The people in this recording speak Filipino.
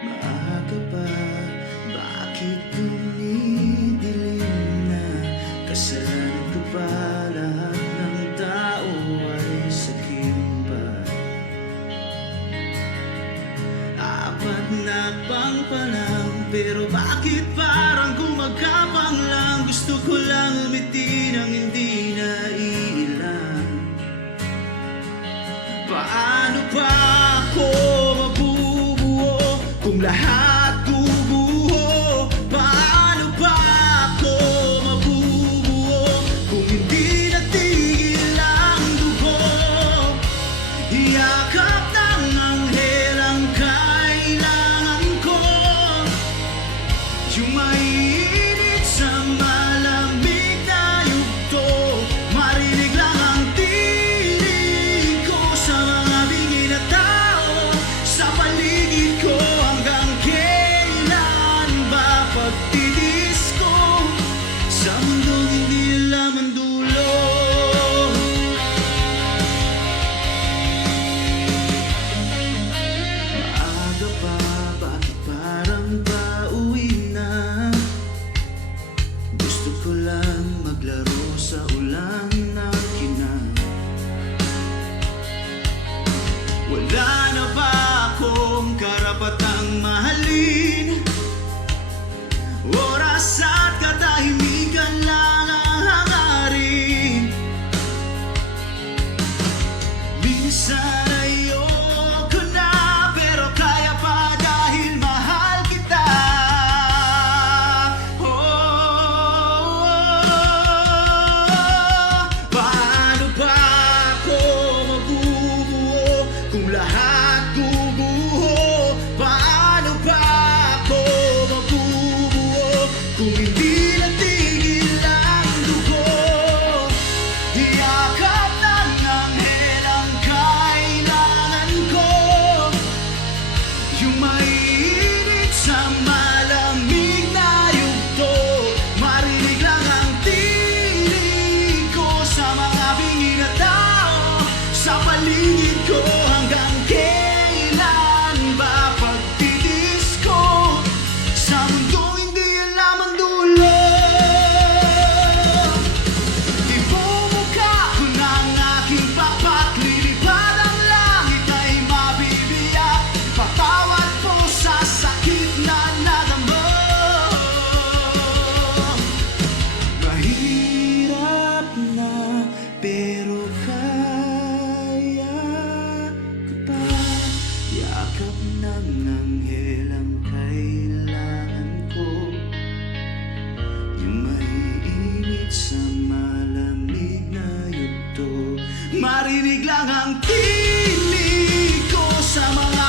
Maaga pa, bakit dumidilim na? Kasalanan ko ba lahat ng tao ay sakimba? Apat na pang palang, pero bakit parang gumagapang lang? Gusto ko lang umitin ang hindi naiilan. Paano pa ako mabubuo kung lahat guguho? Paano pa ako mabubuo kung hindi natigil ang dugo? Yakap ng anghel ang kailangan ko, yung mainit sa malamig na yugto. Marinig lang ang tinig ko sa mga bingi na tao sa paligid ko. Hanggang kailan ba pagtitiis ko sa mundong hindi alam ang dulo? Maaga pa, bakit parang pauwi na? Gusto ko lang maglaro sa ulan ng kinang. Wala na ba akong karapatang mahalin? Oras at katahimikan lang ang hangarin. Minsan ayoko na, pero kaya pa dahil mahal kita. Paano ba ako mabubuo kung lahat guguho? Paano ba ako mabubuo kung hindi natigil ang dugo? Yakap ng anghel ang kailangan ko, yung mainit sa malamig na yugto. Marinig lang ang tinig ko sa mga bingi na tao sa paligid ko. Hanggang kailan ba pagtitiis ko sa mundong hindi alam ang dulo? Ibumukha ko ng aking papat, lilipad ang langit ay mabibiyak. Patawad po sa sakit na nadama. Mahirap na, pero kaya ko pa. Yakap ng anghel ang kailangan ko, yung maiinit sa malamig na yugto. Marinig lang ang tinig ko sa mga